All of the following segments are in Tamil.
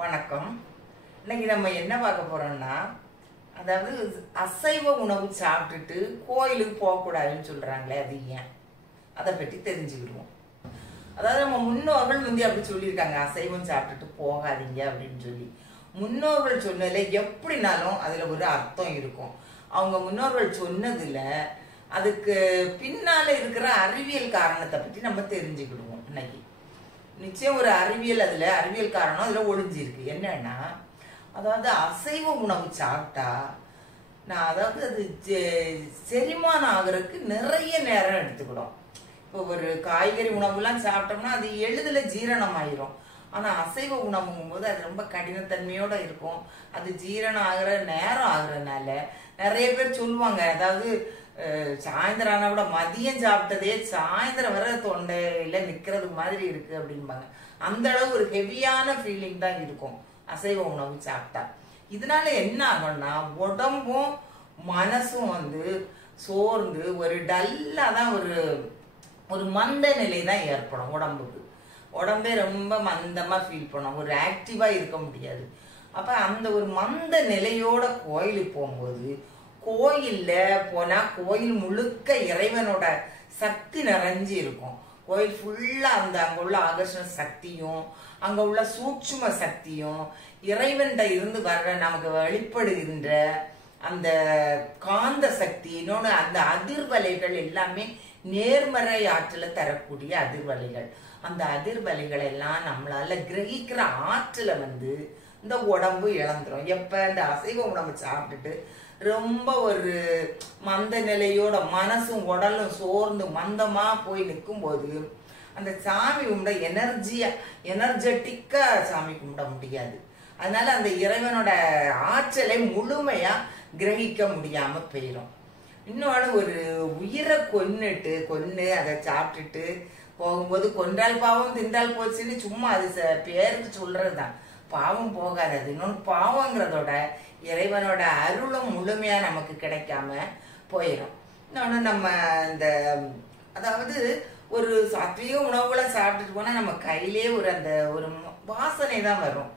வணக்கம். இன்னைக்கு நம்ம என்ன பார்க்க போறோம்னா, அதாவது அசைவ உணவு சாப்பிட்டுட்டு கோயிலுக்கு போகக்கூடாதுன்னு சொல்றாங்களே, அது ஏன்? அதை பற்றி தெரிஞ்சுக்கிடுவோம். அதாவது நம்ம முன்னோர்கள் முந்தி அப்படி சொல்லியிருக்காங்க, அசைவம் சாப்பிட்டுட்டு போகாதீங்க அப்படின்னு சொல்லி. முன்னோர்கள் சொன்னதுல எப்படினாலும் அதுல ஒரு அர்த்தம் இருக்கும். அவங்க முன்னோர்கள் சொன்னதுல அதுக்கு பின்னால இருக்கிற அறிவியல் காரணத்தை பற்றி நம்ம தெரிஞ்சுக்கிடுவோம். இன்னைக்கு நிச்சயம் ஒரு அறிவியல் காரணம் அதுல ஒளிஞ்சிருக்கு. என்னன்னா, அதாவது அசைவ உணவு சாப்பிட்டா அதாவது அது செரிமானம் ஆகுறதுக்கு நிறைய நேரம் எடுத்துக்கிடும். இப்போ ஒரு காய்கறி உணவுலாம் சாப்பிட்டோம்னா அது எளிதில் ஜீரணம் ஆயிரும். ஆனா அசைவ உணவுங்கும் போது அது ரொம்ப கடினத்தன்மையோட இருக்கும். அது ஜீரணம் ஆகுற நேரம் ஆகுறதுனால நிறைய பேர் சொல்லுவாங்க, அதாவது சாயந்தரம் ஆனா கூட மதியம் சாப்பிட்டதே சாயந்தரம் வர தொண்டையில நிக்கிறது மாதிரி இருக்கு அப்படின்பாங்க. அந்த அளவு ஒரு ஹெவியான ஃபீலிங் தான் இருக்கும் அசைவ உணவு சாப்பிட்டா. இதனால என்ன ஆகும்னா, உடம்பும் மனசும் சோர்ந்து ஒரு டல்லா தான் ஒரு மந்த நிலை தான் ஏற்படும். உடம்பே ரொம்ப மந்தமா ஃபீல் பண்ணும், ஒரு ஆக்டிவா இருக்க முடியாது. அப்ப அந்த ஒரு மந்த நிலையோட கோயிலுக்கு போகும்போது, கோயில்ல போனா கோயில் முழுக்க இறைவனோட சக்தி நிறைஞ்சு இருக்கும். கோயில் ஃபுல்லா அங்க உள்ள ஆகர்ஷண சக்தியும் அங்க உள்ள சூட்சும சக்தியும் இறைவன்கிட்ட இருந்து வர்ற நமக்கு வெளிப்படுகின்ற அந்த காந்த சக்தி, இன்னொன்னு அந்த அதிர்வலைகள் எல்லாமே நேர்மறை ஆற்றலை தரக்கூடிய அதிர்வலைகள். அந்த அதிர்வலைகள் எல்லாம் நம்மளால கிரகிக்கிற ஆற்றலை இந்த உடம்பு இழந்துரும். எப்ப இந்த அசைவ உணவு சாப்பிட்டுட்டு ரொம்ப ஒரு மந்த நிலையோட மனசும் உடலும் சோர்ந்து மந்தமா போய் நிற்கும் போது அந்த சாமி கும்பிட எனர்ஜெட்டிக்கா சாமி கும்பிட முடியாது. அதனால அந்த இறைவனோட ஆற்றலை முழுமையா கிரகிக்க முடியாம போயிடும். இன்னொன்று, ஒரு உயிரை கொன்னு அதை சாப்பிட்டுட்டு போகும்போது கொன்றால் பாவம் தின்றால் போச்சுன்னு சும்மா அது பேருக்கு சொல்றதுதான், பாவம் போகாது. அது இன்னொன்று, பாவங்கிறதோட இறைவனோட அருளும் முழுமையா நமக்கு கிடைக்காம போயிடும். இன்னொன்று, நம்ம அதாவது ஒரு சாத்வீக உணவுகளை சாப்பிட்டுட்டு போனா நம்ம கையிலே ஒரு வாசனை தான் வரும்.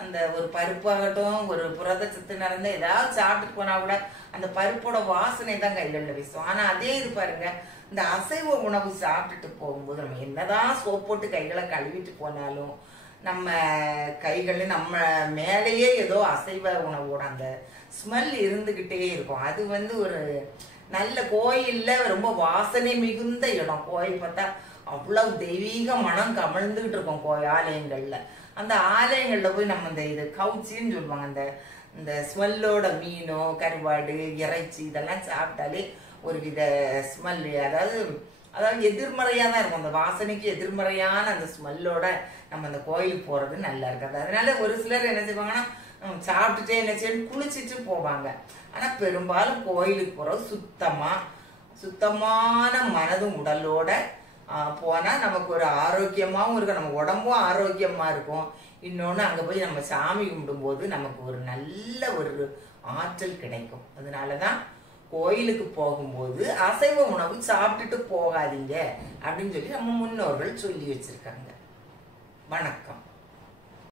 அந்த ஒரு பருப்பாகட்டும், ஒரு புரதச்சத்து நிறைந்த ஏதாவது சாப்பிட்டுட்டு போனா கூட அந்த பருப்போட வாசனை தான் கைகளில் வீசும். ஆனா அதே இது பாருங்க, இந்த அசைவ உணவு சாப்பிட்டுட்டு போகும்போது நம்ம என்னதான் சோப் போட்டு கைகளை கழுவிட்டு போனாலும் நம்ம கைகள் நம்ம மேலேயே ஏதோ அசைவ உணவோட அந்த ஸ்மெல் இருந்துகிட்டே இருக்கும். அது ஒரு நல்ல கோயில்ல ரொம்ப வாசனை மிகுந்த இடம். கோயில் பார்த்தா அவ்வளவு தெய்வீக மனம் கமழ்ந்துகிட்டு இருக்கும் ஆலயங்கள்ல. அந்த ஆலயங்கள்ல போய் நம்ம இது கவுச்சின்னு சொல்லுவாங்க, இந்த ஸ்மெல்லோட மீனோ கருவாடு இறைச்சி இதெல்லாம் சாப்பிட்டாலே ஒரு வித ஸ்மெல், அதாவது எதிர்மறையா தான் இருக்கும். அந்த வாசனைக்கு எதிர்மறையான அந்த ஸ்மெல்லோட நம்ம அந்த கோயிலுக்கு போறது நல்லா இருக்காது. அதனால ஒரு சிலர் என்ன செய்வாங்கன்னா, சாப்பிட்டுட்டே என்ன செய்யணும் குளிச்சுட்டு போவாங்க. ஆனா பெரும்பாலும் கோயிலுக்கு போறது சுத்தமான மனதும் உடலோட போனா நமக்கு ஒரு ஆரோக்கியமாவும் இருக்கும், நம்ம உடம்பும் ஆரோக்கியமா இருக்கும். இன்னொன்னு, அங்க போய் நம்ம சாமி கும்பிடும் போது நமக்கு ஒரு நல்ல ஒரு ஆற்றல் கிடைக்கும். அதனாலதான் கோயிலுக்கு போகும்போது அசைவ உணவு சாப்பிட்டுட்டு போகாதீங்க அப்படின்னு சொல்லி நம்ம முன்னோர்கள் சொல்லி வச்சிருக்காங்க. வணக்கம்.